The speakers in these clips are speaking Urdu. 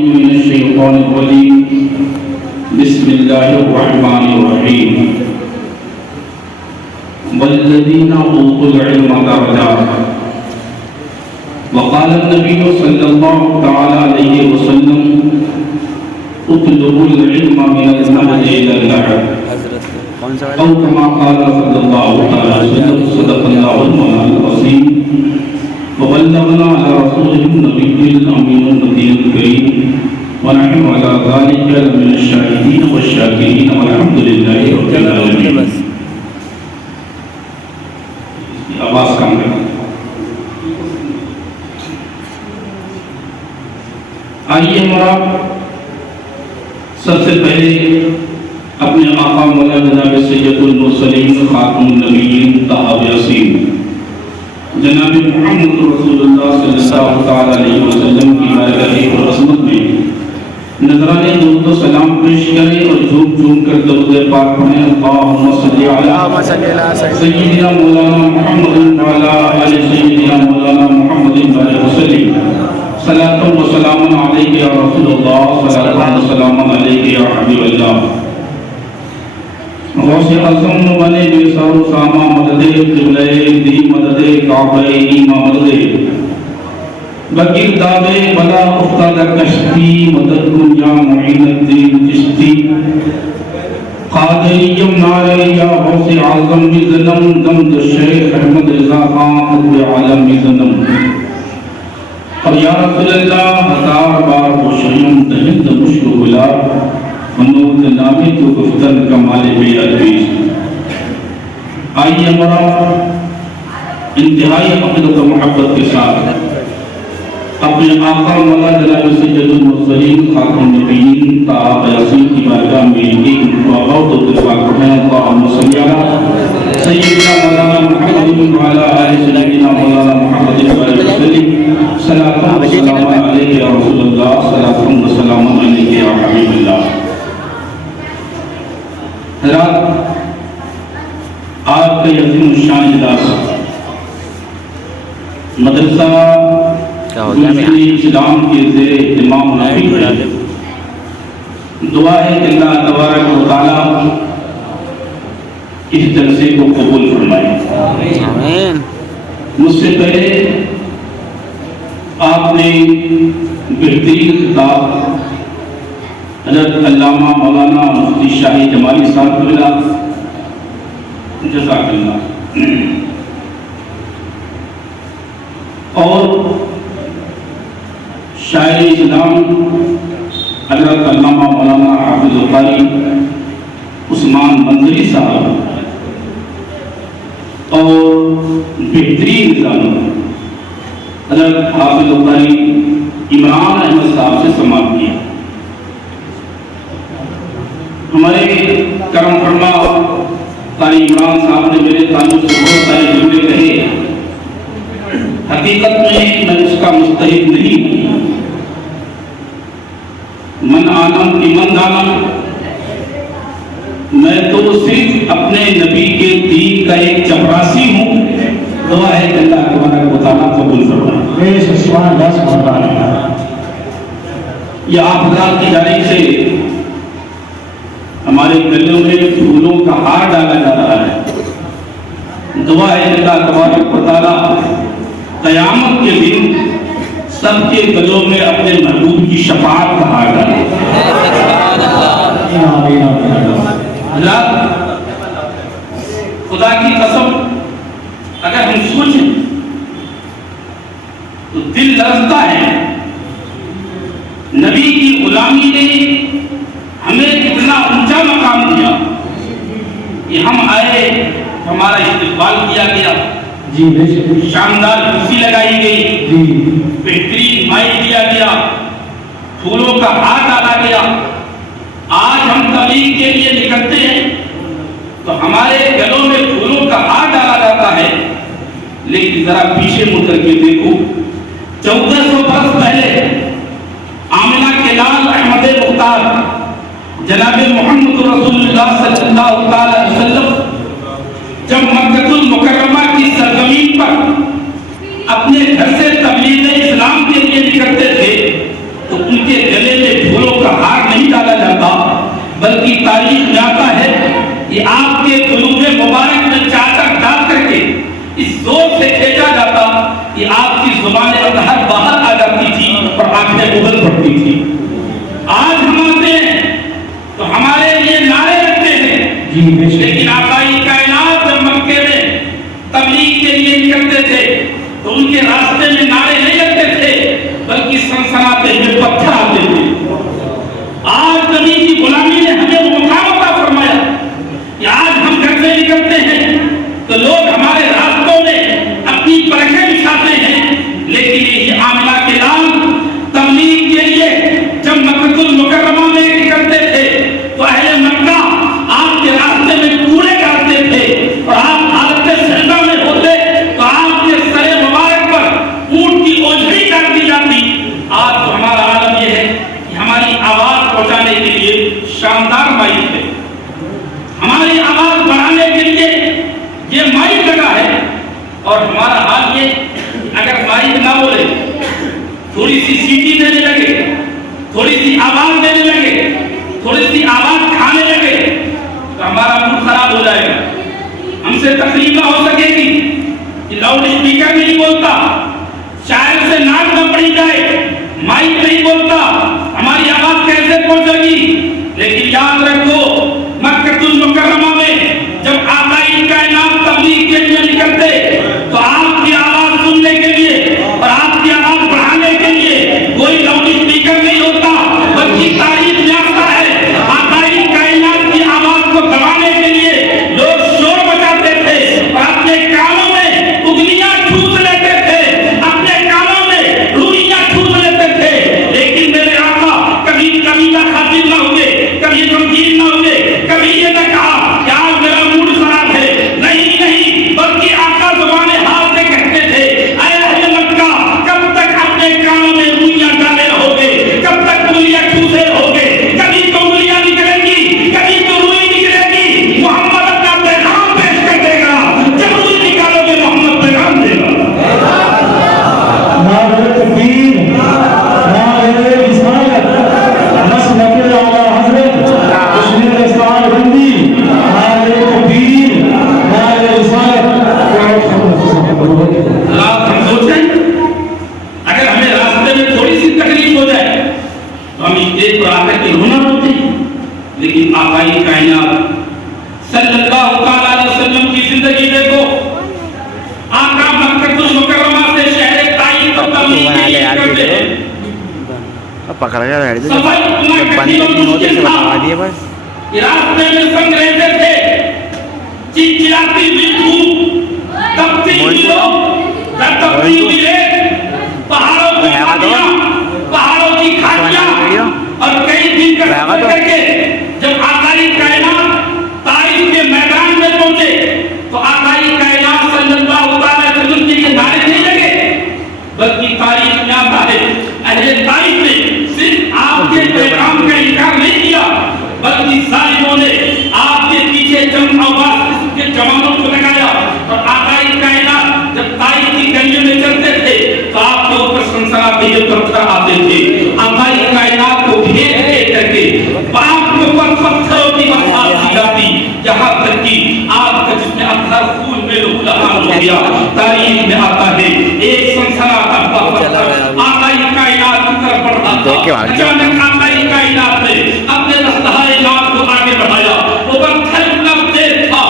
من الشيطان الرجيم بسم الله الرحمن الرحيم والذين أوتوا العلم درجات وقال النبي صلى الله تعالى عليه وسلم اطلبوا العلم من المهد إلى اللحد أو كما قال صلى الله تعالى عليه وسلم صدق الله المولى العظيم وبلغنا على رسوله النبي الأمين النبي الكريم ونحن على ذلك من الشاهدين والشاكرين والحمد لله رب العالمين. آواز کم کرنا. آئیے ہمارا سب سے پہلے اپنے آقا مولا جناب سید المرسلین خاتم النبیین طہ یاسین جناب محمد رسول اللہ صلی اللہ علیہ وسلم کی بارگاہ اور عظمت میں نذرانے درود و سلام پیش کریں اور جھوم جھوم کر درود پاک پڑھیں. اللہم صلی علی سیدنا مولانا محمد وعلی آل سیدنا مولانا محمد وسلم. صلاۃ و سلام علیک یا رسول اللہ، صلاۃ و سلام علیک یا حبیب اللہ. غوث اعظم بنے بے سار و ساما مدد قبلہ دی مدد کعبہ ایما مدد بگرداب بلا افتاد کشتی مدد کن یا معین الدین چشتی قادریم نارے یا غوث اعظم بزنم دمد شیخ احمد رضا خان قطب عالم بزنم. اور یا رسول اللہ ہزار بار خوشیم دہند مشک و گلاب منوت نامی تو گفتن کمال بے عدویز. آئیے ہمارا انتہائی عقیدت و محبت کے ساتھ اپنے آقا مولا جناب سید المرسلین خاتم النبیین طہ یاسین کی بارگاہ میں ایک دعا و دعا کرتے ہیں. اللہم صلی علی سیدنا مولانا محمد وعلی آل سیدنا مولانا محمد وسلم. صلاۃ و سلام علیک یا رسول اللہ، صلاۃ و سلام علیک یا حبیب اللہ. حضرات، آپ کا عظیم الشان اجلاس مدرسہ اسلام کے زیر اہتمام منعقد ہے. دعا ہے کہ اللہ تبارک و تعالی اس جلسے کو قبول فرمائے. آمین. مجھ سے پہلے آپ نے بہترین خطاب حضرت علامہ مولانا مفتی شاہی جمالی صاحب کو ملا. جزاک اللہ. اور شاعر اسلام حضرت علامہ مولانا حافظ القاری عثمان منظری صاحب اور بہترین نظام حضرت حافظ القاری عمران احمد صاحب سے سماعت کیا. ہمارے کرم فرما قاری عمران صاحب نے میرے تعلق سے بہت سارے جملے کہے. حقیقت میں اس کا مستحق نہیں ہوں. من عالم کی من دانم، میں تو صرف اپنے نبی کے دین کا ایک چپراسی ہوں. دعا ہے کہ اللہ تبارک و تعالیٰ قبول فرمائے. یہ آپ حضرات کی جانب سے ہمارے گلوں میں پھولوں کا ہار ڈالا جا رہا ہے. دعا ہے کہ اللہ تبارک و تعالیٰ قیامت کے دن سب کے گلوں میں اپنے محبوب کی شفاعت کا ہار ڈالے. حضرات، خدا کی قسم اگر ہم سوچیں تو دل لرزتا ہے. نبی کی غلامی نے ہمیں اتنا اونچا مقام دیا کہ ہم آئے، ہمارا استقبال کیا گیا. جی شاندار کرسی لگائی گئی، بہترین مائک دیا گیا، پھولوں کا ہار ڈالا گیا. آج ہم تبلیغ کے لیے نکلتے ہیں تو ہمارے گلوں میں پھولوں کا ہار ڈالا جاتا ہے. لیکن ذرا پیچھے مڑ کر کے دیکھو، 1400 برس پہلے آمنہ کے لال احمد مختار جناب محمد رسول اللہ صلی اللہ علیہ وسلم جب مکہ المکرمہ کی سرزمین پر اپنے گھر سے تبلیغ اسلام کے لیے نکلتے تھے تو ان کے گلے میں پھولوں کا ہار نہیں ڈالا جاتا، بلکہ تاریخ میں آتا ہے کہ آپ کے قلوب مبارک میں چاچا ڈال کر کے اس زور سے کھینچا جاتا کہ آپ کی زبان اطہر باہر آ جاتی تھی اور آنکھیں ابل پڑتی تھی۔ آج ہم آتے ہیں تو ہمارے لیے نعرے رکھتے ہیں، لیکن آقائی کائنات جب مکے میں تبلیغ کے لیے نکلتے تھے تو ان کے راستے میں نعرے نہیں لگتے تھے، بلکہ سنسناتے ہوئے پتھر آتے تھے۔ آج نبی کی غلامی نے ہمیں وہ مقام عطا فرمایا کہ آج ہم گھر سے نکلتے ہیں تو لوگ ہمارے راستوں میں اپنی پرکھیں بچھاتے ہیں، لیکن یہ عاملہ کے لال تبلیغ کے لیے جب مکہ المکرمہ میں نکلتے تھے تو اہل مکہ آپ کے راستے میں کوڑے ڈالتے تھے اور آپ حالت سجدہ میں ہوتے تو آپ کے سر مبارک پر اونٹ کی اوجھڑی ڈال دی جاتی۔ آج تو ہمارا عالم یہ ہے کہ ہماری آواز پہنچانے کے لیے شاندار مائک ہے، ہماری آواز بڑھانے کے لیے یہ مائک لگا ہے، اور ہمارا حال یہ اگر مائک نہ بولے، تھوڑی سی سیٹی دینے لگے، تھوڑی سی آواز دینے لگے، تھوڑی سی آواز کھانے لگے تو ہمارا موڈ خراب ہو جائے گا، ہم سے تقریر نہ ہو سکے گی کہ لاؤڈ اسپیکر نہیں بولتا، شاعر سے نعت نہ پڑھی جائے، مائک نہیں بولتا، ہماری آواز کیسے پہنچے گی؟ لیکن یاد رکھو مکہ المکرمہ میں جب آقائی کائنات تبلیغ کے لیے نکلتے تو آپ کی آواز سننے کے لیے اور آپ کی آواز بڑھانے کے لیے کوئی لاؤڈ اسپیکر نہیں ہوتا، بلکہ تاریخ میں آتا ہے آقائی کائنات کی آواز کو دبانے کے لیے لوگ شور بجاتے تھے اور اپنے کانوں میں انگلیاں ٹھوس لیتے تھے، اپنے کانوں میں روئیاں ٹھوس لیتے تھے، لیکن میرے آقا کبھی کبیلہ خاطر نہ ہوئے، کبھی غمگین نہ ہوئے، کبھی یہ نہ کہا کہ آج میرا موڈ خراب ہے، نہیں نہیں، بلکہ آقا زبان حال سے کہتے تھے اے اہل مکہ کب تک اپنے کانوں میں روئیاں ڈالے رہو گے، کب تک انگلیاں ٹھوسے رہو گے، کبھی تو انگلیاں نکلیں گی، کبھی تو روئی نکلے گی، محمد اپنا پیغام پیش کر دے گا، جب روئی نکالو گے محمد پیغام دے گا۔ نعرہ تکبیر، نعرہ رسالت، مسلک اعلیٰ حضرت کشمیر اسلام بندی، نعرہ تکبیر، نعرہ رسالت۔ آپ ہم سوچیں اگر ہمیں راستے میں تھوڑی سی تکلیف ہو جائے تو ہم ایک پر آ کر کے رونا ہوتے ہیں، لیکن آقائی کائنات صلی اللہ تعالیٰ علیہ وسلم کی زندگی دیکھو، آقا مکہ المکرمہ سے شہر طائف کو تبلیغ کے لیے کرتے ہیں، پکڑ گیا بیٹھ سفر اتنا کٹھن اور مشکل تھا کہ راستے میں سنگ رہتے تھے، چلچلاتی ہوئی دھوپ، تپتی ہوئی لوگ، تپتی ہوئی ریت، پہاڑوں کی کھاڑیاں، پہاڑوں کی کھاڑیاں، اور کئی دن کا سفر کر کے جب آقائی کائنات طائف کے میدان میں پہنچے تو آقائی کائنات صلی اللہ علیہ وسلم کے یہ نعرے نہیں لگے، بلکہ تاریخ میں آتا ہے اہل طائف نے صرف آپ کے پیغام کا انکار نہیں کیا، بلکہ ظالموں نے آپ کے پیچھے جنگ آواز کے جوانوں کو لگایا، اور آقائی کائنات جب طائف کی گلیوں میں چلتے تھے تو آپ کے اوپر سنسناتے ہوئے پتھر آتے تھے، آقائی کائنات کو گھیر گھیر کر کے آپ کے اوپر پتھروں کی برسات کی جاتی، یہاں تک کہ آپ کا جس میں اثر خون میں لہولہان ہو گیا۔ تاریخ میں آتا ہے ایک سنسناتا ہوا پتھر آقائی کائنات کی طرف بڑھ رہا تھا، اچانک آقائی کائنات نے اپنے رستہائے نات کو آگے بڑھایا، وہ پتھر اتنا تیز تھا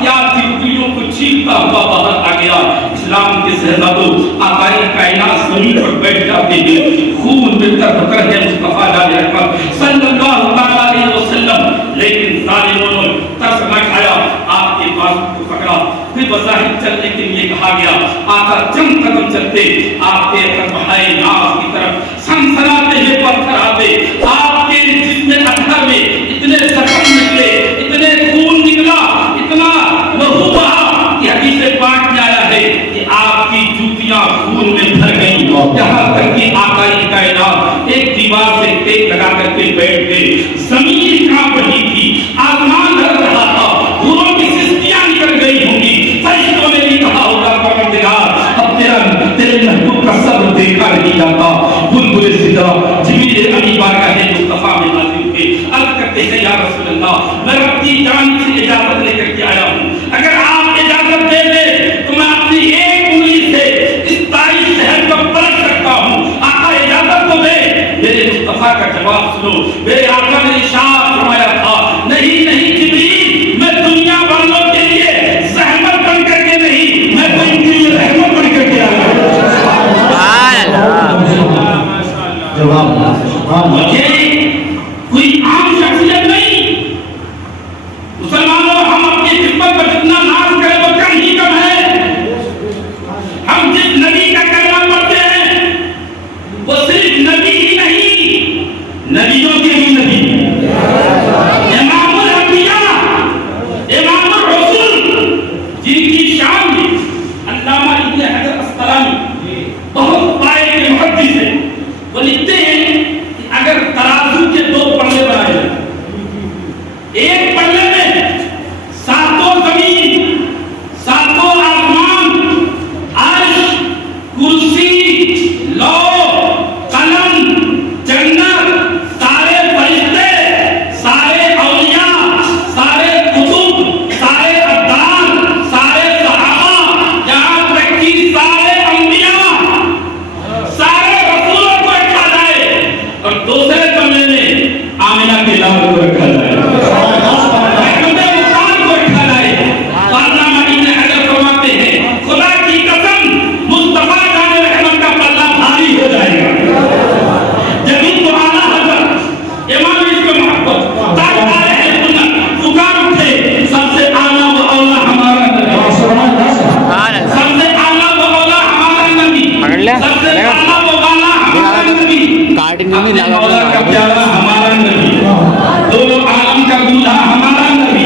کہ آپ کی انگلیوں کو چھیلتا ہوا باہر آ گیا۔ اسلام کے شہزادوں آقائی کائنات زمین پر بیٹھ جاتے ہیں، خون میں تر ہے مصطفیٰ جان اکرم صلی اللہ علیہ وسلم، لیکن ظالموں نے ترس نہ کھایا، آپ کے پاس کو پکڑا، پھر بظاہر چلنے کے لیے کہا گیا، آقا چند قدم چلتے آپ کے تنہائے ناز کی طرف سنسناتے ہوئے پتھر آتے، آپ کے جسم اطہر میں اتنے زخم نکلے، اتنے خون نکلا، اتنا لہو بہا کہ حدیث پاک میں آیا ہے کہ آپ کی جوتیاں خون میں بھر گئیں، یہاں تک کہ آقائی کائنات ایک دیوار سے ٹیک لگا کر کے بیٹھ گئے، زمین کانپ رہی تھی، آسمان ڈر رہا تھا، دھولوں کی سستیاں نکل گئی ہوں گی، فرشتوں نے بھی کہا ہوگا پروردگار اب تیرے محبوب کا صبر دیکھا نہیں جاتا، بلبل ابتدا جبریل امی بارگاہ مصطفیٰ میں نازل ہوئے، عرض کرتے ہیں یا رسول اللہ میں رب کی جانب سے اجازت لے کر کے آیا ہوں، اگر آپ اجازت دے دیں تو میں اپنی ایک انگلی سے اس تاریخ شہر کو پلٹ سکتا ہوں، آقا اجازت تو دے۔ میرے مصطفیٰ کا جواب سنو، میرے آقا نے ارشاد فرمایا تھا نہیں نہیں جبریل، میں دنیا والوں کے لیے زحمت بن کر کے نہیں، میں تو ان کے لیے رحمت بن کر کے آیا ہوں۔ کوئی عام شخصیت نہیں، مسلمانوں ہم اپنی خدمت پر جتنا ناز کریں وہ کم ہی کم ہے۔ ہم جس نبی کا کلمہ پڑھتے ہیں وہ صرف نبی ہی نہیں، نبیوں کے بھی نبی، امام الانبیاء، امام الرسول، جن کی شان میں علامہ ابن حجر اسقلانی بہت بڑے کے محدث ہیں، وہ لکھتے ہیں کہ اگر ترازو کے دو پلے بنائے جائیں، ایک پلے میں ساتوں زمین، ساتوں آسمان، عرش، کرسی، لوح، قلم، جنت، سارے فرشتے، سارے اولیاء، سارے کتب، سارے ابدال، سارے صحابہ، یہاں تک کہ سارے انبیاء، سارے رسولوں کو رکھا جائے اور دوسرے کمرے میں آمنہ کے لال کو رکھا جائے، احمد مختار کو رکھا جائے، تو علامہ ابن حجر فرماتے ہیں خدا کی قسم مصطفیٰ جان رحمت کا پلہ بھاری ہو جائے گا۔ جب ان کو اعلیٰ حضرت امام اس کو محبت تاجدار اہل سنت پکار اٹھے سب سے اعلیٰ و اولیٰ ہمارا نبی، سب سے اعلیٰ و اولیٰ ہمارا نبی، سب سے اعلیٰ و اولیٰ ہمارا نبی، اپنے مولا کا پیارا ہمارا نبی، دونوں عالم کا دولہا ہمارا نبی۔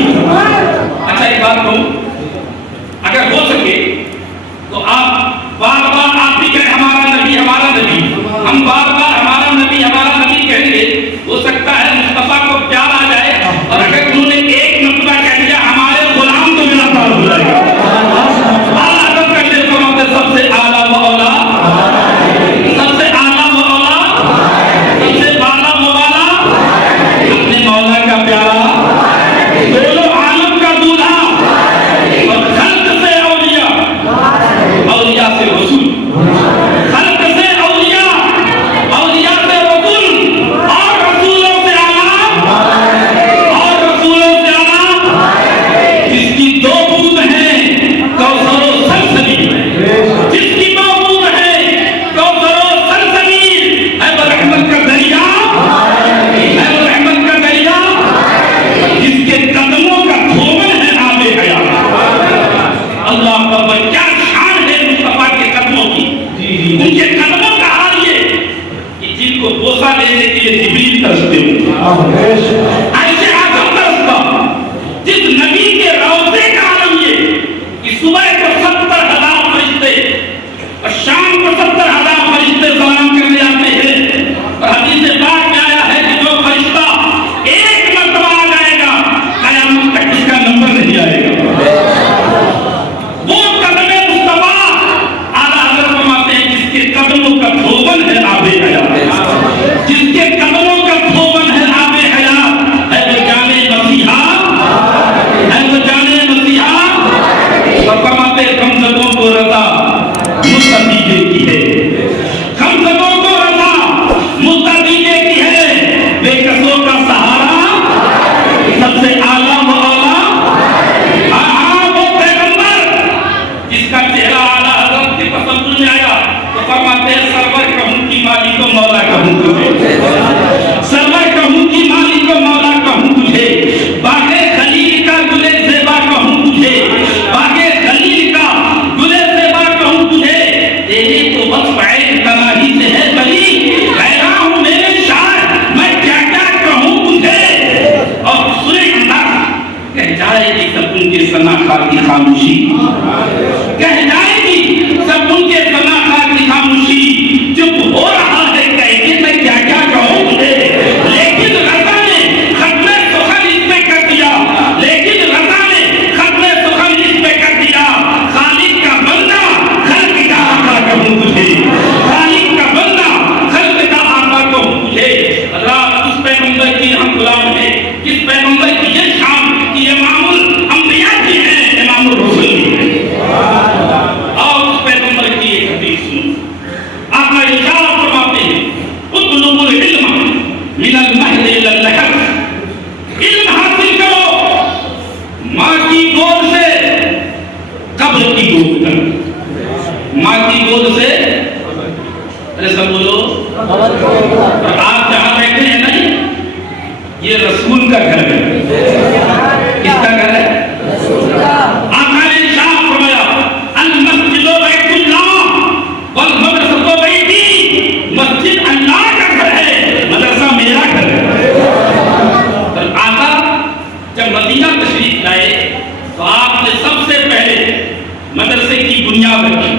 اچھا ایک بات کہوں، اگر ہو سکے تو آپ بار بار آپ بھی کہیں ہمارا نبی ہمارا نبی، ہم بار بار ہمارا نبی کہیں گے، ہو سکتا ہے مصطفیٰ کو پیار آ جائے، اور اگر انہوں نے ایک مرتبہ کہہ دیا ہمارے غلام تو میرا پار ہو جائے گا۔ اعلیٰ حضرت کا دل فرماتے سب سے اعلیٰ و اولیٰ، سب سے اعلیٰ و اولیٰ، سب سے بالا و بالا، اپنے مولا کا پیارا، دونوں عالم کا دولہا، اور خلق سے اولیاء، اولیاء سے رسول، خلق سے اولیاء، اولیاء سے رسول، اور رسولوں سے اعلیٰ، اور رسولوں سے اعلیٰ، جس کی دو بوند ہیں کوثر و سلسبیل، جس کی دو بوند ہیں کوثر و سلسبیل، اے وہ رحمت کا دریا، اے وہ رحمت کا دریا، جس کے قدموں کا دھومن ہے آب حیات۔ اللہ اکبر، کیا شان ہے مصطفیٰ کے قدموں کی، ان کے قدموں کا حال یہ کہ جن کو بوسہ لینے کے لیے جبریل ترستے ہوں، ایسے آدم ترستا، جس نبی کے روضے کا عالم یہ کہ صبح کو 70,000 فرشتے اور شام کو 70,000 فرشتے سلام کرنے آتے ہیں، اور حدیث پاک میں آیا ہے کہ جو فرشتہ ایک مرتبہ آ جائے گا قیامت تک اس کا نمبر نہیں آئے گا۔ وہ قدم مصطفیٰ اعلیٰ حضرت فرماتے ہیں جس کے قدموں کا دھوبن ہے آب حیات، جس کے قدموں کا دھوبن ہے آب حیات، اے وہ جانے مسیحا، اے وہ جانے مسیحا، اور فرماتے غمزدوں کو رضا مستدیجے کی ہے، غمزدوں کو رضا مستدیجے کی ہے، بے کسوں کا سہارا، سب سے اعلیٰ و اولیٰ، وہ پیغمبر جس کا چہرہ اعلیٰ حضرت کے تصور میں آیا تو فرماتے ہیں سرور کہوں کی مالک و مولا کہوں تجھے، سرور کہوں کی مالک و مولا کہوں تجھے، باغ خلیل کا گلے زیبا کہوں تجھے، باغ خلیل کا گلے زیبا کہوں تجھے، تیرے تو وصف عین تناہی سے ہے بلی، حیران ہوں میرے شاعر میں کیا کیا کہوں تجھے، اور سنے انداز کہہ جائے گی سب ان کے ثنا خار کی خاموشی، کہہ جائے گی سب ان کے ثنا خار کی خاموشی، چپ ہو رہا ہے کہہ کے میں کیا کیا کہوں تجھے، لیکن رضا نے ختم سخن اس میں کر دیا، لیکن رضا نے ختم سخن اس میں کر دیا، خالق کا بندہ خلق کا آقا کہوں تجھے، خالق کا بندہ خلق کا آقا اور آپ جہاں بیٹھے ہیں نہیں، یہ رسول کا گھر ہے. کس کا گھر ہے؟ آقا نے ارشاد فرمایا المسجد بیت اللہ والمدرسہ بیتی، مسجد اللہ کا گھر ہے، مدرسہ میرا گھر ہے. آقا جب مدینہ تشریف لائے تو آپ نے سب سے پہلے مدرسے کی بنیاد رکھی.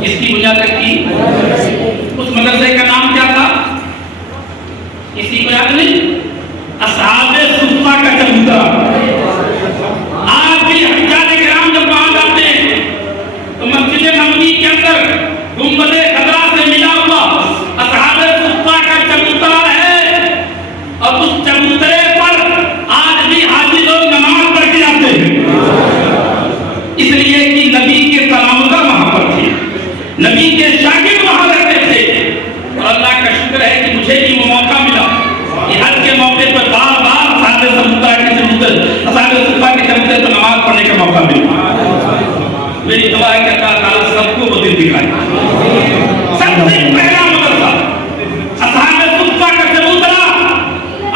اس کی بنیاد رکھی. اس مدرسے کا نام کیا تھا؟ کسی کو یاد نہیں؟ اصحاب صفہ کا چبوترا. آج بھی حجاج کرام جب وہاں جاتے ہیں تو مسجد نبوی کے اندر گنبد خضرا سے ملا ہوا اصحاب صفہ کا چبوترا ہے، اور اس چبوترے پر آج بھی حاجی لوگ نماز پڑھ کے جاتے ہیں. اس لیے کہ نبی کے تلامذہ وہاں پر تھے، نبی کے شاگرد وہاں رہتے تھے. اور اللہ کا شکر ہے کہ مجھے بھی وہ موقع ملا کہ حج کے موقع پر بار بار اصحاب صفہ کے چبوترے پر نماز پڑھنے کا موقع ملا. میری دعا ہے کہ اللہ تعالیٰ سب کو وہ دن دکھائے. سب سے پہلا مدرسہ اصحاب صفہ کا چبوترا.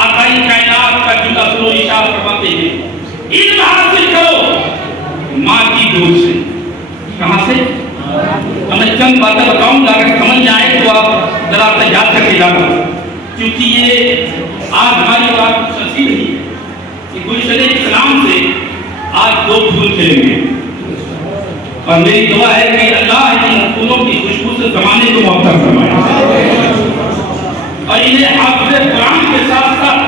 آقائی کائنات کا جو اصل و اشارہ فرماتے ہیں علم حاصل کرو ماں کی دودھ سے. کہاں سے؟ میں چند باتیں بتاؤں گا، اگر سمجھ جائے تو آپ ذرا یاد کر کے جانا، کیونکہ یہ آج ہماری بات سچی نہیں کہ گلشن اسلام سے آج دو پھول کھلیں گے. اور میری دعا ہے کہ اللہ ان پھولوں کی خوشبو سے زمانے کو معطر فرمائے، اور انہیں حافظ قرآن کے ساتھ ساتھ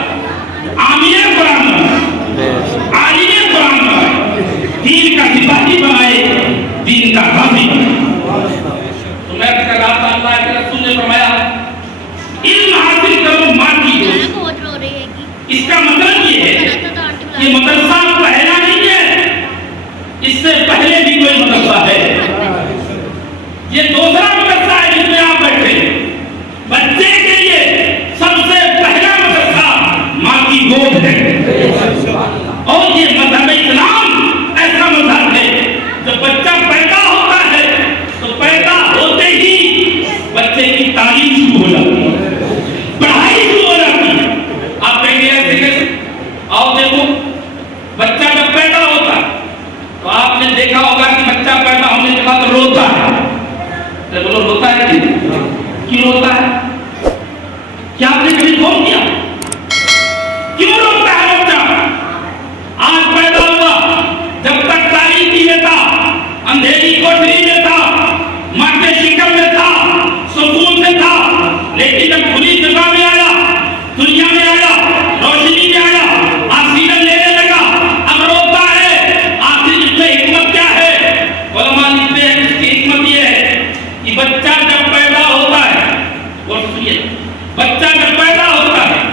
عامل قرآن بنائے، عالم قرآن بنائے، دین کا سپاہی بنائے، دین کا حامی بنائے. تو میں کہہ رہا تھا اللہ کے رسول نے فرمایا علم حاصل کرو ماں کی گود. اس کا مطلب یہ ہے کہ مدرسہ پہلا نہیں ہے، اس سے پہلے بھی کوئی مدرسہ ہے. یہ دوسرا مدرسہ ہے جس میں آپ بیٹھے. بچے کے لیے سب سے پہلا مدرسہ ماں کی گود ہے. اور یہ مذہب اسلام ایسا مذہب ہے جب بچہ پیدا ہوتا ہے تو پیدا ہوتے ہی بچے کی تعلیم شروع ہو جاتی ہے، پڑھائی شروع ہو جاتی ہے. آپ کہیں گے ایسے کیسے؟ آؤ دیکھو، بچہ جب پیدا ہوتا ہے تو آپ نے دیکھا ہوگا کہ بچہ پیدا ہونے کے بعد روتا ہے. بولو روتا ہے کیوں روتا ہے؟ کیا آپ نے کبھی غور کیا کیوں روتا ہے بچہ؟ آج پیدا ہوا، جب تک تاریکی میں تھا، اندھیری کوٹری میں تھا، ماں کے شکم میں تھا، سکون میں تھا، لیکن جب کھلی فضا میں آیا، دنیا میں آیا، روشنی میں آیا، آکسیجن لینے لگا، اب روتا ہے. آخر اس میں حکمت کیا ہے؟ علماء لکھتے ہیں اس کی حکمت یہ ہے کہ بچہ جب پیدا ہوتا ہے، اور سنیے، بچہ جب پیدا ہوتا ہے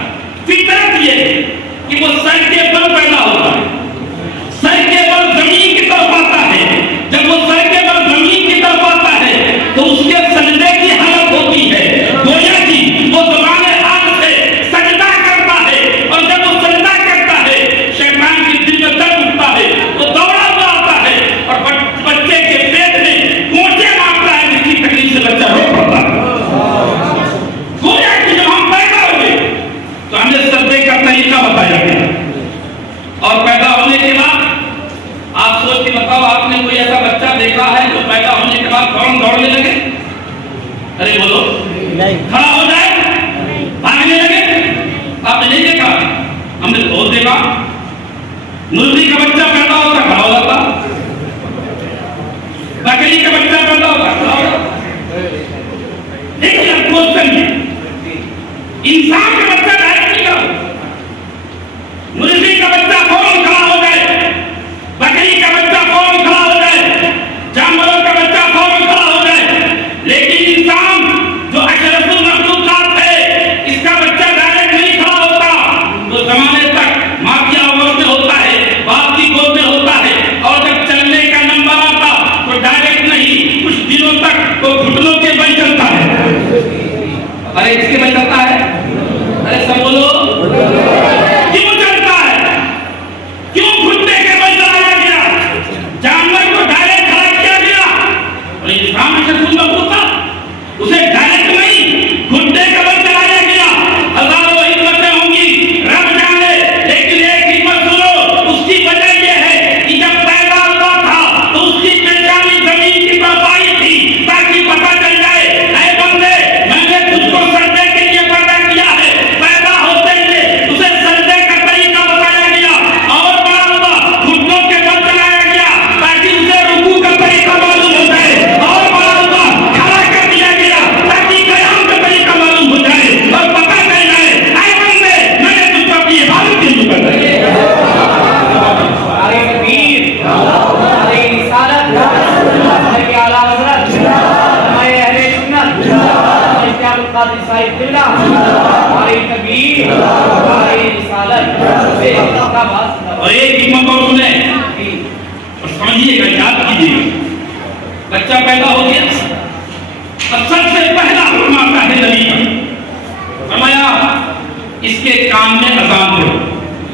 فطرت یہ ہے کہ وہ سر کے بل پیدا ہوتا ہے، سر کے بل زمین کی طرف آتا ہے. جب وہ سر کے بل زمین کی طرف آتا ہے تو اس کے سجدے کی حالت ہوتی ہے، گویا کہ وہ زبان حال سے سجدہ کرتا ہے. اور جب وہ سجدہ کرتا ہے شیطان کی دل میں درد اٹھتا ہے، وہ دوڑا ہوا آتا ہے اور بچے کے پیٹ میں گونجے مارتا ہے، جس کی تکلیف سے بچہ رو پڑتا ہے. گویا کہ جب ہم پیدا ہوئے تو ہمیں سجدے کا طریقہ بتایا گیا. اور پیدا ہونے کے بعد آپ سوچ کے بتاؤ، آپ نے کوئی ایسا بچہ دیکھا ہے جو پیدا ہونے کے بعد فوراً دوڑنے لگے؟ ارے بولو، کھڑا ہو جائے، بھاگنے لگے؟ آپ نے نہیں دیکھا؟ ہم نے بہت دیکھا. مرغی کا بچہ پیدا ہوتا کھڑا ہو جاتا، بکری کا بچہ پیدا ہوتا کھڑا ہو جاتا. لیکن اب کوشچن ہے، انسان کا بچہ ڈائریکٹ نہیں کھڑا ہوتا. مرغی کا بچہ فوراً کھڑا ہو جائے، بکری کا بچہ فوراً کھڑا ہو جائے، جانوروں کا بچہ فوراً کھڑا ہو جائے. لیکن انسان جو اشرف المخلوقات ہے، اس کا بچہ ڈائریکٹ نہیں کھڑا ہوتا. وہ زمانے تک ماں کی آغوش میں ہوتا ہے، باپ کی گود میں ہوتا ہے، اور جب چلنے کا نمبر آتا تو ڈائریکٹ نہیں، کچھ دنوں تک وہ گھٹنوں کے بل چلتا ہے. ارے اس کے بل چلتا ہے؟ ارے سب بولو، کیوں چلتا ہے؟ کیوں گھٹنے کے بل چلایا گیا؟ جانور کو ڈائریکٹ کھڑا کیا گیا، اور انسان اشرف المخلوقات اسے ڈائریکٹ نہیں گھٹنے کا بل چلایا ہماری تکبیر، ہماری رسالت، اور ایک حکمت اور سنیں اور سمجھیے گا، یاد کیجیے گا. بچہ پیدا ہو گیا اور سب سے پہلا حکم آتا ہے نبی کا. فرمایا اس کے کان میں اذان دو.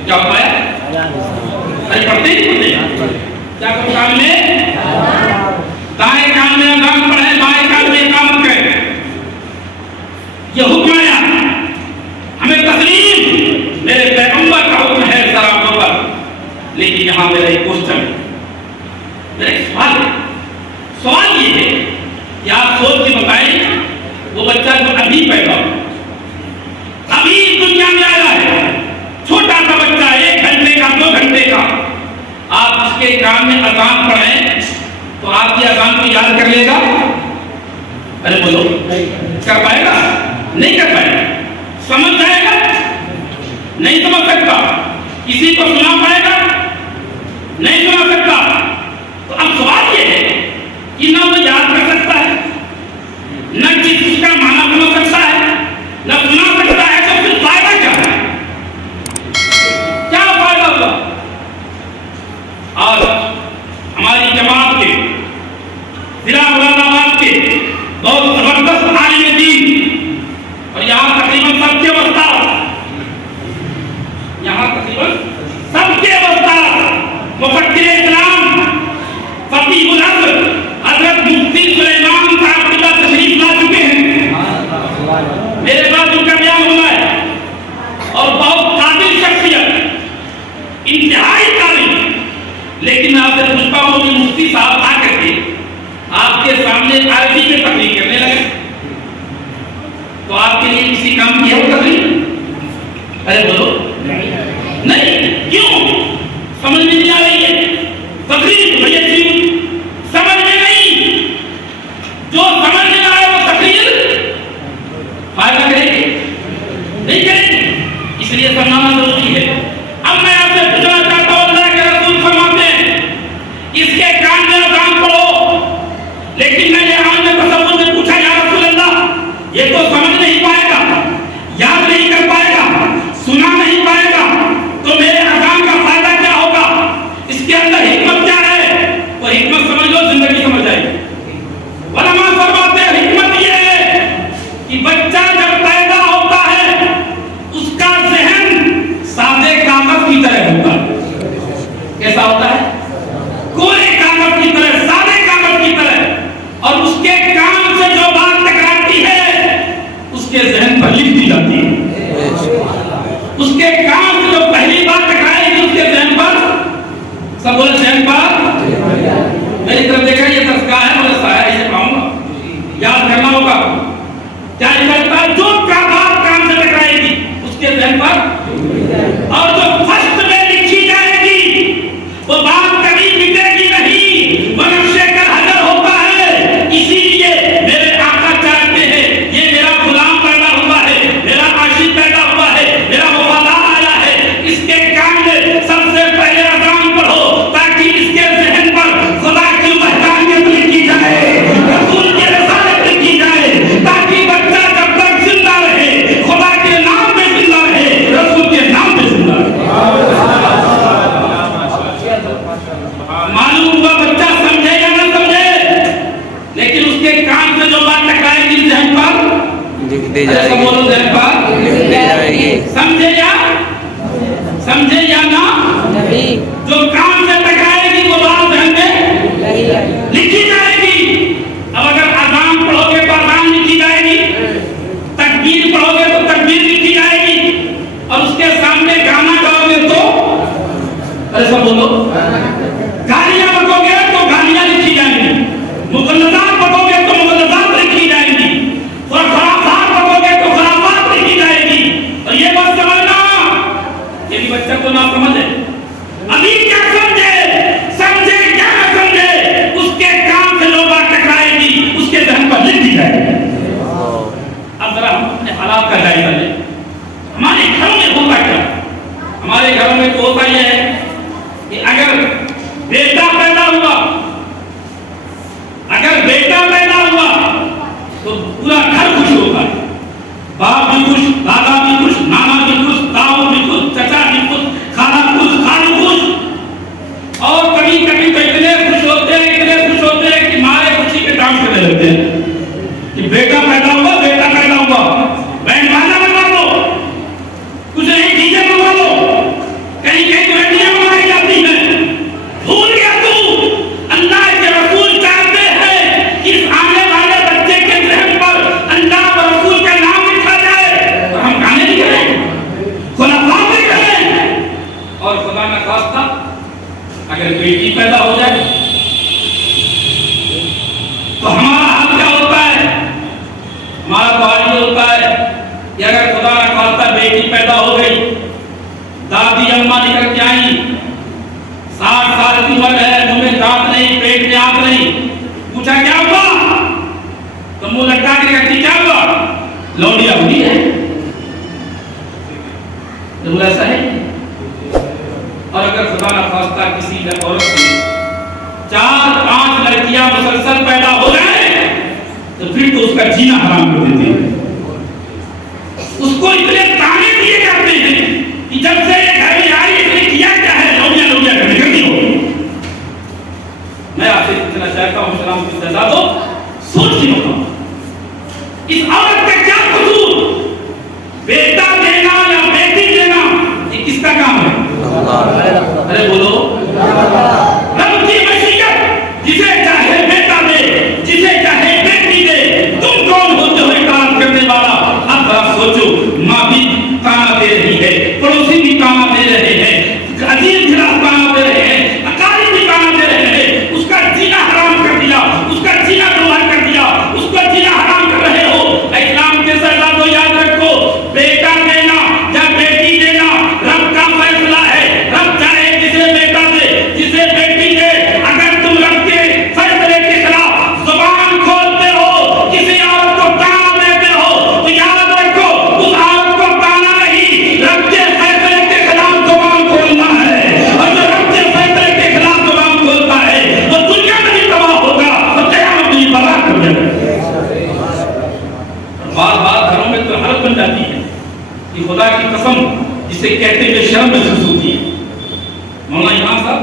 کیا فرمایا؟ ارے پڑھتے ہی پڑھتے کیا کرو کان میں؟ دائیں کان میں اذان پڑھے، بائیں کان میں اقامت کرے. یہ حکم آیا ہمیں تسلیم، میرے پیغمبر کا حکم ہے ذرا پر. لیکن یہاں میرا ایک کوشچن ہے، میرا ایک سوال یہ ہے کہ آپ سوچ کے بتائیں وہ بچہ جو ابھی پیدا ہو، ابھی دنیا میں آیا ہے، چھوٹا سا بچہ 1 گھنٹے کا 2 گھنٹے کا، آپ اس کے کان میں اذان پڑھیں تو آپ کی اذان کو یاد کر لے گا؟ ارے بولو، کر پائے گا؟ نہیں کر پائے گا. سمجھ جائے گا؟ نہیں سمجھ سکتا. کسی کو سنا پڑے گا؟ نہیں سنا سکتا. تو اب سوال یہ ہے کہ نہ وہ یاد کر سکتا ہے، نہ کسی کا معنی سمجھ سکتا ہے، نہ سنا سکتا ہے، تو پھر فائدہ کیا ہے؟ کیا فائدہ ہوگا؟ آج ہماری جماعت کے ضلع مراد آباد کے بہت زبردست عالم دین، اور یہاں تقریباً سب کے استاد، یہاں تقریباً سب کے استاد مفکر اسلام فقیہ العصر حضرت مفتی سلیمان صاحب قبلہ تشریف لا چکے ہیں. میرے پاس ان کا بیان ہوا ہے اور بہت قابل شخصیت، انتہائی قابل. لیکن میں آپ سے پوچھتا ہوں کہ مفتی صاحب آ کر کے آپ کے سامنے عربی میں تقریر کرنے لگے تو آپ کے لیے کسی کام کی ہے وہ تقریر؟ ارے بولو نہیں. کیوں؟ سمجھ میں نہیں آ رہی ہے تقریر. بھیا جی سمجھ میں نہیں، جو سمجھ میں آئے وہ تقریر فائدہ کرے گی نہیں کرے گی. اس لیے سمجھنا ضروری ہے. اب میں آپ سے پوچھنا چاہتا ہوں، اللہ کے رسول فرماتے ہیں اس کے کان میں اذان پڑھو. لیکن میں نے آج میں تصور میں پوچھا، یا رسول اللہ یہ تو سمجھ نہیں پائے گا، یاد نہیں کر پائے گا، سنا نہیں پائے گا، تو میرے اذان کا فائدہ کیا ہوگا؟ اس کے اندر حکمت کیا ہے؟ وہ حکمت سمجھ لو، زندگی سمجھ جائے گی. علماء فرماتے ہیں حکمت یہ ہے کہ بچہ جب پیدا ہوتا ہے اس کا ذہن سادے کاغذ کی طرح ہوتا ہے. کیسا ہوتا ہے؟ کوئے کاغذ کی طرح، سادے کاغذ کی طرح. اور اس کے کان سے جو بات ٹکراتی ہے اس کے ذہن پر لکھ دی جاتی ہے. اس کے کان سے جو پہلی بات ٹکرائے گی اس کے ذہن پر، سب بولے ذہن پر. میری طرف دیکھا، یہ تذکرہ ہے مدرسہ ہے، اسے پڑھاؤں گا، یاد کرنا ہوگا. کیا لکھا ہے؟ جو بات کان سے ٹکرائے گی اس کے ذہن پر، اور جو فرسٹ میں لکھی جائے گی وہ بات کبھی مٹے گی نہیں، وہ نقشے کا حجر ہوتا ہے. اسی لیے میرے آقا چاہتے ہیں یہ میرا غلام پیدا ہوا ہے، میرا عاشق پیدا ہوا ہے، میرا وفادار آیا ہے، اس کے کان میں سب سے پہلے اذان پڑھو تاکہ اس کے ذہن پر خدا کی وحدانیت لکھی جائے، رسول کی رسالت لکھی جائے، تاکہ بچہ جب تک زندہ رہے خدا کے نام پہ زندہ رہے، رسول کے نام پہ زندہ رہے. معلوم ہوا بچہ سمجھے یا نہ سمجھے، لیکن اس کے کان سے جو بات ٹکرائے گی ذہن پر لکھتے جائے گی. بولو ذہن پر لکھتے جائے گی. سمجھے یا نہ؟ جو کان سے ٹکرائے گی وہ بات ذہن میں لکھی جائے گی. اب اگر اذان پڑھو گے تو اذان لکھی جائے گی، تکبیر پڑھو گے تو تکبیر لکھی جائے گی، اور اس کے سامنے گانا گاؤ گے تو ارے سب بولو، گالیاں بکو گے تو گالیاں لکھی جائیں گی، مغلظات بکو گے تو مغلظات لکھی جائیں گی، اور خرافات بکو گے تو خرافات لکھی جائے گی. اور یہ بات سمجھنا، یعنی بچہ کو نہ سمجھے، ابھی کیا سمجھے کیا نہ سمجھے، اس کے کان سے جو بات ٹکرائے گی اس کے ذہن پر لکھ دی جائے گی. اب ذرا ہم اپنے حالات کا جائزہ لیں. ہمارے گھروں میں ہوتا کیا؟ ہمارے گھروں میں تو ہوتا یہ ہے کہ اگر بیٹا پیدا ہوا تو پورا گھر خوش ہوتا ہے. باپ بھی اگر بیٹی پیدا ہو جائے تو ہمارا حال کیا ہوتا ہے؟ ہمارا تو حال یہ ہوتا ہے کہ اگر خدا نہ خواستہ بیٹی پیدا ہو گئی، دادی اماں نکل کے آئیں، 60 سال کی عمر ہے، منہ میں دانت نہیں، پیٹ میں آنکھ نہیں، پوچھا کیا ہوا تو منہ لٹکا کے کہتی کیا ہوا؟ لوڈیا ہوئی ہے۔ تو ایسا ہے، اور اگر خدا نہ خواستہ کسی عورت سے 4-5 لڑکیاں مسلسل پیدا ہو گئے تو پھر تو اس کا جینا حرام کر دیتے ہیں، اس کو اتنے تانے دیے جاتے ہیں کہ جب سے یہ گھر میں آئی اس نے کیا کیا ہے، لوڈیا کرنے کرتی ہو۔ میں آپ سے اتنا چاہتا ہوں سلام کی سزا دو، سوچ کے بتاؤ اس عورت کا کیا قصور؟ بیٹا دینا یا بیٹی دینا یہ کس کا کام ہے؟ ارے بولو، رب کی مشیت، جسے چاہے بیٹا دے جسے چاہے بیٹی دے، تم کون ہوتے ہو اطاعت کرنے والا؟ اب ذرا سوچو، ماں بھی تانا دے رہی ہے، پڑوسی بھی تانا دے رہے ہیں، عزیز خلاف تانا دے رہے ہیں، اقارب بھی تانا دے رہے ہیں، اس کا جینا حرام کر دیا، اس کا جینا گناہ کر دیا، اس کا جینا حرام کر رہے ہو۔ اسلام کے سردا کو یاد رکھو، بیٹا دینا یا بیٹی دینا رب کا فیصلہ ہے، رب چاہے جسے بیٹا دے جسے بیٹی دے، اگر تم رب کے فیصلے کے خلاف زبان کھولتے ہو، کسی عورت کو تانا دیتے ہو، تو یاد رکھو اس عورت کو تانا نہیں، رب کے فیصلے کے خلاف زبان کھولنا ہے، اور جو رب کے فیصلے کے خلاف زبان کھولتا ہے وہ دنیا میں بھی تباہ ہوگا اور قیامت میں بھی برباد ہو جائے گا۔ بار بار گھروں میں تو حالت بن جاتی ہے کہ خدا کی قسم جسے کہتے ہوئے شرم محسوس ہوتی ہے۔ مولانا امام صاحب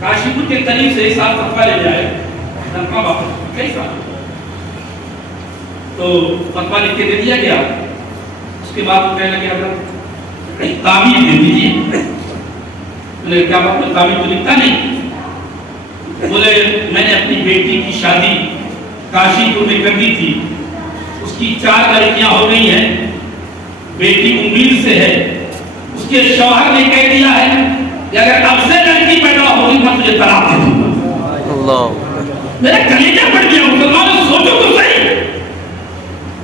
کاشی پور کے قریب سے ایک ساتھ فتویٰ لے جائے، تنخواہ واپس کئی سال تو فتویٰ لکھ کے دے دیا گیا، اس کے بعد وہ کہنے لگے حضرت کہیں تعمیر دے دیجیے۔ میں نے کیا بات ہے، تعمیر تو لکھتا نہیں۔ بولے میں نے اپنی بیٹی کی شادی کاشی پور میں کر دی تھی، اس کی 4 لڑکیاں ہو گئی ہیں، بیٹی امید سے ہے، اس کے شوہر نے کہہ دیا ہے کہ اگر اب سے لڑکی پیدا ہوگی میں تجھے طلاق دے دوں گا۔ میرا کلیجہ پڑ گیا، مسلمانوں سوچو تو صحیح،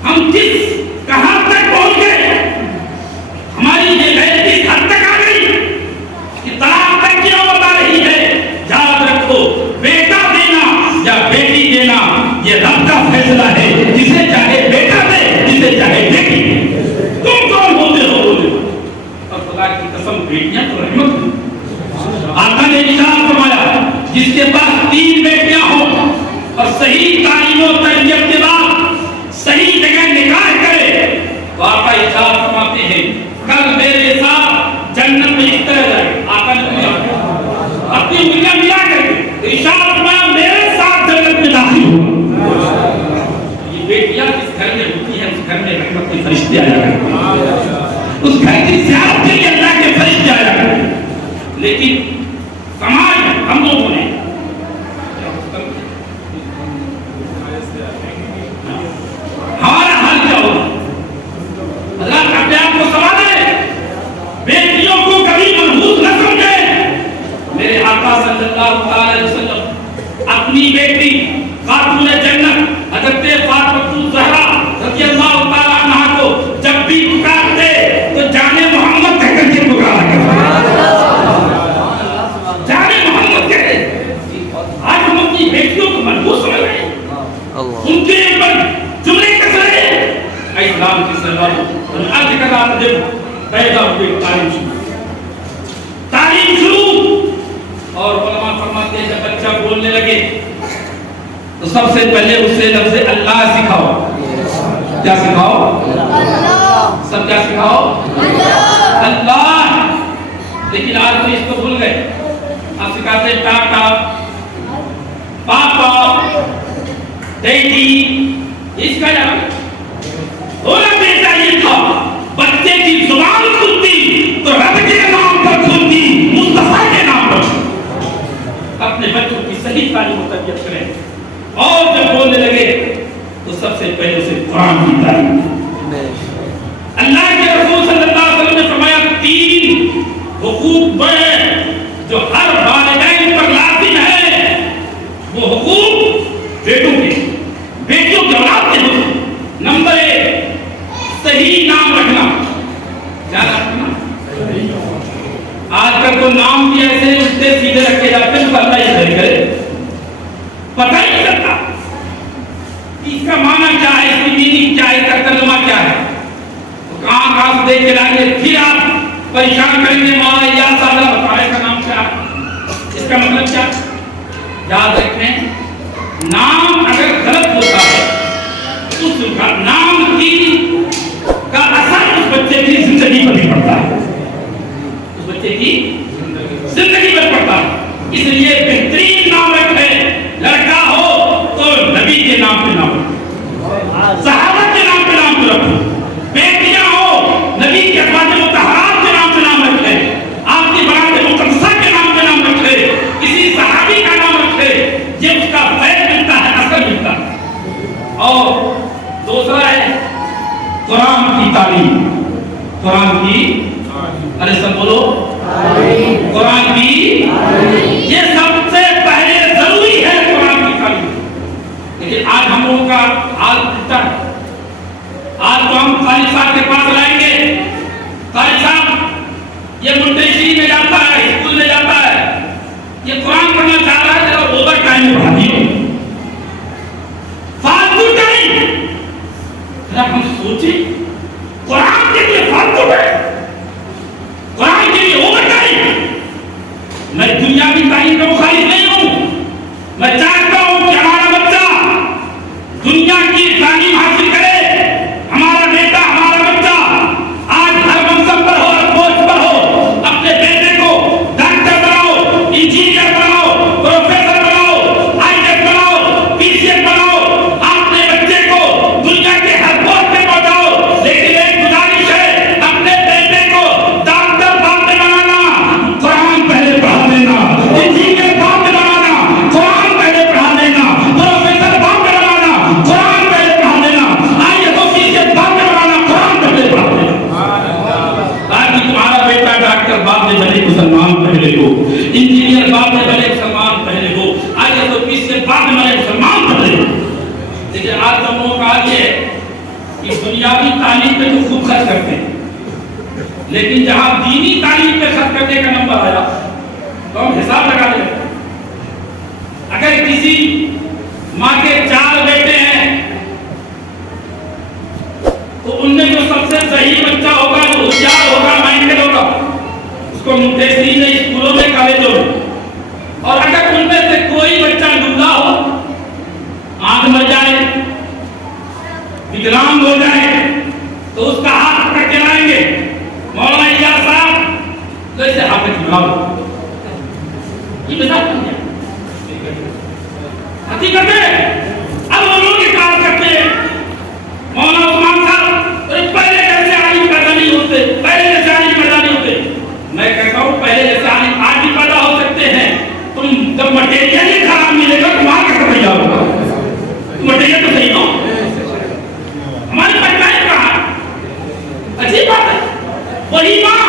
ہم کہاں تک پہنچ گئے، ہماری یہ غیرت کس حد تک آ گئی کہ طلاق تک کی نوبت آ رہی ہے۔ یاد رکھو، بیٹا دینا یا بیٹی دینا یہ رب کا فیصلہ ہے، جسے چاہے بیٹا دے جسے چاہے بیٹی دے، تم کون ہوتے ہو بولے؟ اور خدا کی قسم بیٹیاں تو رحمت ہیں۔ آقا نے ارشاد فرمایا جس کے پاس 3 بیٹیاں ہوں اور صحیح تعلیم و تربیت کے بعد صحیح جگہ نکاح کرے تو آقا ارشاد فرماتے ہیں کل میرے ساتھ جنت میں اس طرح جائے۔ آقا نے اپنی انگلیاں ملا کر ارشاد فرمایا میرے ساتھ جنت میں داخل ہوا۔ یہ بیٹیاں جس گھر میں ہوتی ہیں اس گھر میں رحمت کے فرشتے آیا کرتے ہیں، اس گھر کی زیارت کے لیے اللہ کے فرشتے آیا کرتے ہیں۔ لیکن سماج ہم لوگوں نے ہمارا حال کیا ہوگا؟ اللہ اپنے آپ کو سنبھالے، بیٹیوں کو کبھی منحوس نہ سمجھے۔ میرے آقا صلی اللہ علیہ وسلم اپنی بیٹی خاتون جنت حضرت فاطمہ الزہرا رضی اللہ تعالیٰ عنہا کو جب بھی پکارتے تو جانے محمد کہہ کر کے پکارا کرتے، جانے محمد کہتے۔ آج ہم اپنی بیٹیوں کو منحوس سمجھ رہے ہیں، ان کے اوپر جملے کس رہے ہیں۔ اسلام کی سرور عرض کر رہا جب پیدا ہوئے تعلیم شروع، اور علماء فرماتے ہیں جب بچہ بولنے لگے تو سب سے پہلے اسے لفظ اللہ سکھاؤ۔ کیا سکھاؤ؟ سب کیا سکھاؤ؟ اللہ۔ لیکن آج تو اس کو بھول گئے، آپ سکھاتے ٹاٹا، پاپا، ڈیڈی، اس کا نام ہونا بیٹا یہ تھا۔ بچے کی زبان کھلتی تو رب کے نام پر کھلتی، مصطفیٰ کے نام پر۔ اپنے بچوں کی صحیح تعلیم و تربیت کریں، اور جب بولنے لگے تو سب سے پہلے اسے قرآن کی تعلیم۔ اللہ کے رسول صلی اللہ علیہ وسلم نے فرمایا 3 حقوق بڑے جو ہر والدین پر لازم ہے وہ حقوق بیٹوں کے، بیٹیوں کے اولاد کے حقوق. نمبر 1 صحیح نام رکھنا. کیا رکھنا؟ آج کل تو نام بھی ایسے الٹے سیدھے رکھے جاتے ہیں، اللہ یہ صحیح کرے، پتہ ہی نہیں چلتا اس کا معنی کیا ہے، اس کی میننگ کیا ہے، اس کا ترجمہ کیا ہے. کہاں سے دیکھ کے لائیں گے، پھر آپ پریشان کریں گے مولانا یا صاحب بتائے کا نام کیا ہے، اس کا مطلب کیا. یاد رکھیں نام اگر غلط ہوتا ہے اس کا نام کی کا اثر اس بچے کی زندگی پر بھی پڑتا ہے، اس بچے کی زندگی پر پڑتا ہے. اس لیے بہترین نام رکھے. لڑکا ہو تو نبی کے نام پہ نام رکھو، صحابہ کے نام پہ نام رکھو. بیٹیاں ہو نبی کے ازواج مطہرات کے نام پہ نام رکھے، آپ کی برات مقدسہ کے نام پہ نام رکھے، کسی صحابی کا نام رکھے، یہ اس کا فیض ملتا ہے، اثر ملتا ہے. اور دوسرا ہے قرآن کی تعلیم. قرآن کی ارے سب بولو قرآن کی، یہ سب سے پہلے ضروری ہے قرآن کی تعلیم. لیکن آج ہم لوگوں کا حال الٹا ہے. آج تو ہم قاری صاحب کے پاس لائیں گے، قاری صاحب یہ منتشری میں جاتا ہے، اسکول میں جاتا ہے، یہ قرآن پڑھنا چاہ رہا ہے، ذرا اوور ٹائم میں پڑھا دیو، فالتو ٹائم. ذرا ہم سوچیں قرآن کے لیے فالتو ٹائم، قرآن کے لیے اوور ٹائم. میں دنیاوی تعلیم کا مخالف نہیں ہوں، میں چاہتا ہوں کہ ہمارا بچہ دنیا کی تعلیم حاصل کرے. ہمارا بیٹا ہمارا بچہ آج ہر منصب پر ہو، ہر پوسٹ پر ہو، اپنے بیٹے کو ڈاکٹر بناؤ، انجینئر بناؤ، پروفیسر بناؤ، آئی ایس بناؤ، پی سی ایس بناؤ، اپنے بچے کو دنیا کے ہر پوسٹ پہ پہنچاؤ. لیکن ایک گزارش ہے، اپنے بیٹے کو ڈاکٹر بعد میں بنانا، قرآن پہلے پڑھا دینا. انجینئر بعد میں بنانا، قرآن پہلے پڑھا دینا. پروفیسر بعد میں بنانا، قرآن پہلے پڑھا دینا. آئی ایس آفیسر بعد میں بنانا، قرآن پہلے پڑھا دینا. تاکہ تمہارا بیٹا ڈاکٹر بعد میں بنے، مسلمان پہلے ہو. انجینئر بعد میں بنے، مسلمان پہلے ہو. آئی ایس آفیسر بعد میں بنے، مسلمان پہلے ہو. لیکن آج ہم لوگوں کا حال یہ ہے کہ دنیاوی تعلیم پہ تو خوب خرچ کرتے ہیں، لیکن جہاں دینی تعلیم پہ خرچ کرنے کا نمبر آیا تو ہم حساب لگا لیں. اگر کسی ماں کے 4 بیٹے ہیں تو ان میں جو سب سے صحیح بچہ ہوگا، جو ہوشیار ہوگا، مائنڈڈ ہوگا، اس کو منتشری میں، اسکولوں میں، کالجوں میں. اور اگر ان میں سے کوئی بچہ ڈھلا ہو، آنکھ مر جائے، وکلانگ ہو جائے، تو اس کا ہاتھ پکڑ کے لائیں گے، مولانا الیاس صاحب تو اسے ہاتھ پکڑ لاؤ. یہ مثال بن گیا. حقیقت ہے اب وہ لوگ کام کرتے ہیں. مولانا عثمان صاحب پہلے جیسے عالم پیدا نہیں ہوتے، پہلے جیسے عالم پیدا نہیں ہوتے. میں کہتا ہوں پہلے جیسے عالم آج بھی پیدا ہو سکتے ہیں. تم جب مٹیریل ہی خراب ملے گا تمہارا کیسا تیار ہوگا؟ مٹیریل تو صحیح ہو. ہماری پنچایت کہاں عجیب بات ہے. وہی ماں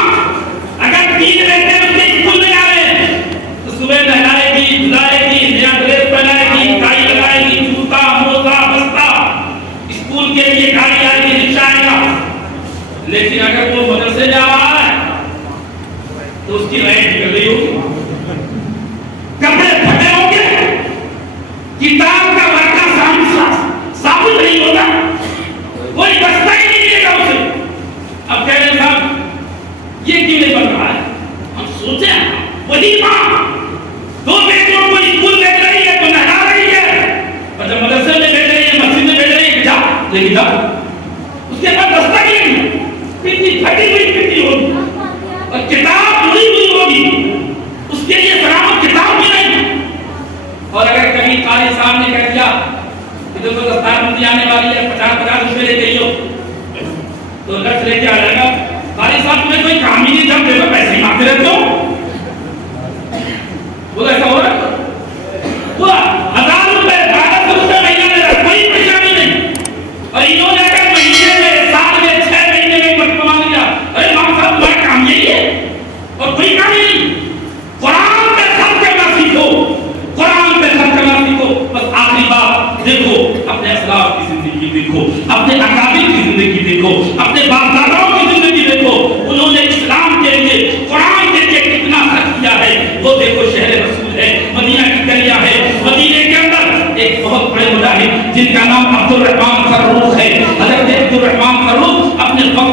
اگر 3 بیٹے اس کے اسکول میں جا رہے ہیں تو صبح نہلائے گی، دھلائے گی، نیا ڈریس پہنائے گی، ٹائی لگائے گی، جوتا، موزہ، بستہ، اسکول کے لیے گاڑی آئے گی، رکشہ آئے گا. لیکن اگر وہ مدرسے جا رہا ہے تو اس کی رینٹ نکل رہی ہوگی، کپڑے پھٹے ہوں گے، کتاب کا ورقہ ثابت نہیں ہوگا، کوئی بستہ ہی نہیں ملے گا اسے. اب کہہ رہے صاحب یہ کیوں نہیں بن رہا ہے؟ ہم سوچیں وہی ماں 2 بیٹوں کو اسکول بھیج رہی ہے تو نہلا رہی ہے، اور جب مدرسے میں بھیج رہی ہے، مسجد میں بھیج رہی ہے، جا لے کے جا. اس کے پاس بستہ ہی نہیں، کتنی پھٹی ہوئی کتنی ہوگی، اور کتاب اڑی ہوئی ہوگی، اس کے لیے سلامت کتاب بھی نہیں. اور اگر کبھی قاری صاحب نے کہہ دیا کہ جو دستار بندی آنے والی ہے 50 روپے لے کے ہو تو لفظ لے کے آ جائے گا. قاری صاحب تمہیں کوئی کام ہی نہیں، جب دیکھو پیسے ہی مانگتے رہتے ہو. وہ ایسا ہو رہا ہے. وہ 1000 روپے 1200 روپے مہینے میں کوئی پریشانی نہیں، اور انہوں نے اگر مہینے میں، سال میں، 6 مہینے میں کما لیا. ارے ماں صاحب تمہارا کام یہی ہے اور کوئی کام ہی نہیں. قرآن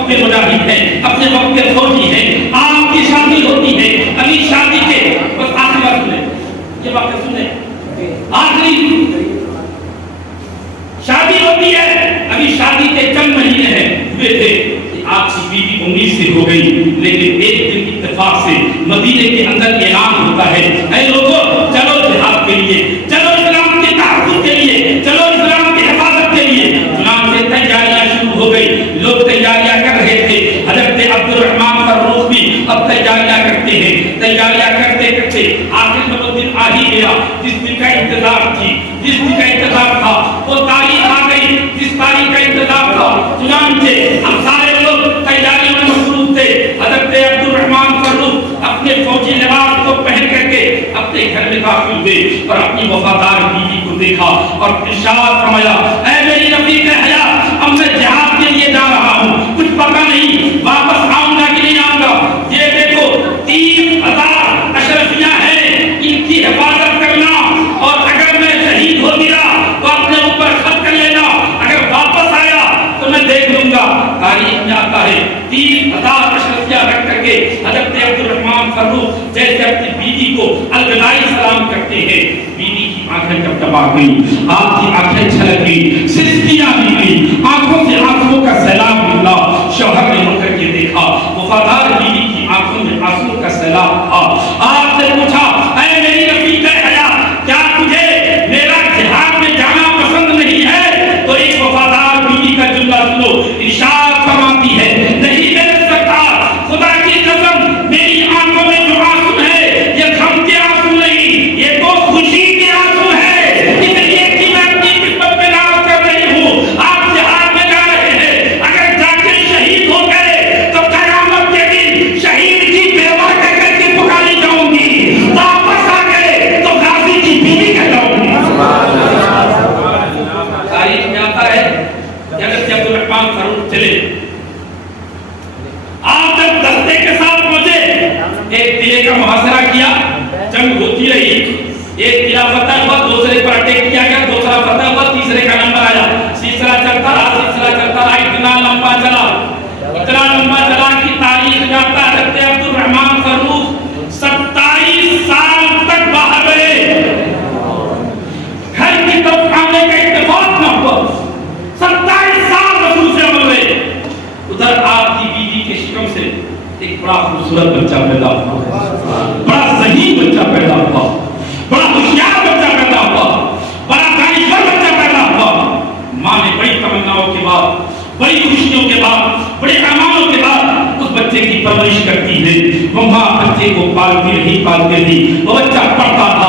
وقت کے مجاہد ہیں، اپنے وقت کے فوجی ہیں. آپ کی شادی ہوتی ہے، ابھی شادی کے بس آخری بات سنیں، یہ بات سنیں، آخری شادی ہوتی ہے، ابھی شادی کے چند مہینے ہیں ہوئے تھے کہ آپ کی بیوی 19 سے ہو گئی، لیکن ایک دن اتفاق سے مدینے کے اندر اعلان ہوتا ہے، اے لوگوں چلو جہاد کے لیے، چلو اسلام کے تحفظ کے لیے، چلو اسلام کی حفاظت کے لیے. چنانچہ تیاریاں شروع ہو گئی، لوگ تیاریاں کر رہے تھے. حضرت عبد الرحمن فروخ بھی اب تیاریاں کرتے ہیں. تیاریاں کرتے کرتے آخر میں وہ دن آ ہی گیا جس دن کا انتظار تھی، جس دن کا انتظار تھا. وہ تاریخ آ گئی جس تاریخ کا انتظار تھا. چنانچہ ہم سارے لوگ تیاریوں میں مصروف تھے. حضرت عبد الرحمن فروخ اپنے فوجی لباس کو پہن کر کے اپنے گھر میں داخل ہوئے اور اپنی وفادار بیوی کو دیکھا اور ارشاد فرمایا، اے میری رفیق حیات، اب میں جہاد کے لیے جا رہا ہوں، کچھ پتہ نہیں واپس آؤں گا کہ نہیں آؤں گا. یہ دیکھو 30,000 اشرفیاں ہیں، ان کی حفاظت کرنا، اور اگر میں شہید ہو گیا تو اپنے اوپر خط کر لینا، اگر واپس آیا تو میں دیکھ لوں گا. تاریخ میں آتا ہے 30,000 اشرفیاں رکھ کر کے حضرت عبد الرحمن فروخ جیسے اپنی بیوی کو الوداعی سلام کرتے ہیں، بیوی کی آنکھیں ٹپٹپا گئی، آپ کی آنکھیں چھلک گئی، سسکیاں نکلی، آنکھوں سے آنسوؤں کا سیلاب نکلا. شوہر نے اٹھ کر کے دیکھا، وفادار بیوی کی آنکھوں میں آنسوؤں کا سیلاب تھا. آپ نے پوچھا، اے میری رفیق حیات، کیا تجھے میرا جہاد میں جانا پسند نہیں ہے؟ تو ایک وفادار بیوی کا جملہ سنو، ارشاد فرماتی ہے، نہیں میرے سرکار، خدا کی قسم میری آنکھوں میں جو آنسو ہے یہ غم کے آنسو نہیں، یہ تو خوشی کے آنسو ہے، اس لیے کہ میں اپنی قسمت پہ ناز کر رہی ہوں. آپ جہاد میں جا رہے ہیں، اگر جا کے شہید ہو گئے تو قیامت کے دن شہید کی بیوہ کہہ کر کے پکاری جاؤں گی، واپس آ گئے تو غازی کی بیوی کہلاؤں گی. تاریخ میں آتا ہے کہ حضرت عبد الرحمن فروخ چلے، آپ جب دستے کے ساتھ پہنچے، ایک قلعے کا محاصرہ کیا، جنگ ہوتی رہی، ایک قلعہ فتح ہوا، دوسرے پر اٹیک کیا گیا، دوسرا فتح ہوا، تیسرے کا نمبر آیا، سلسلہ چلتا رہا، اتنا لمبا چلا کہ تاریخ میں آتا ہے حضرت عبد الرحمن فروخ 27 سال تک باہر رہے، گھر کی طرف آنے کا اتفاق نہ ہوا. 27 سال رسول سے عمل رہے. ادھر آپ کی بیوی کے شکم سے ایک بڑا خوبصورت بچہ پیدا ہوا، بڑا ذہین بچہ پیدا ہوا، بڑا ہوشیار بچہ پیدا ہوا، بڑا دانشور بچہ پیدا ہوا. ماں نے بڑی تمناؤں کے بعد، بڑی خوشیوں کے بعد، بڑے ارمانوں کے بعد اس بچے کی پرورش کرتی ہے. وہ ماں بچے کو پالتی رہی، وہ بچہ پڑھتا تھا،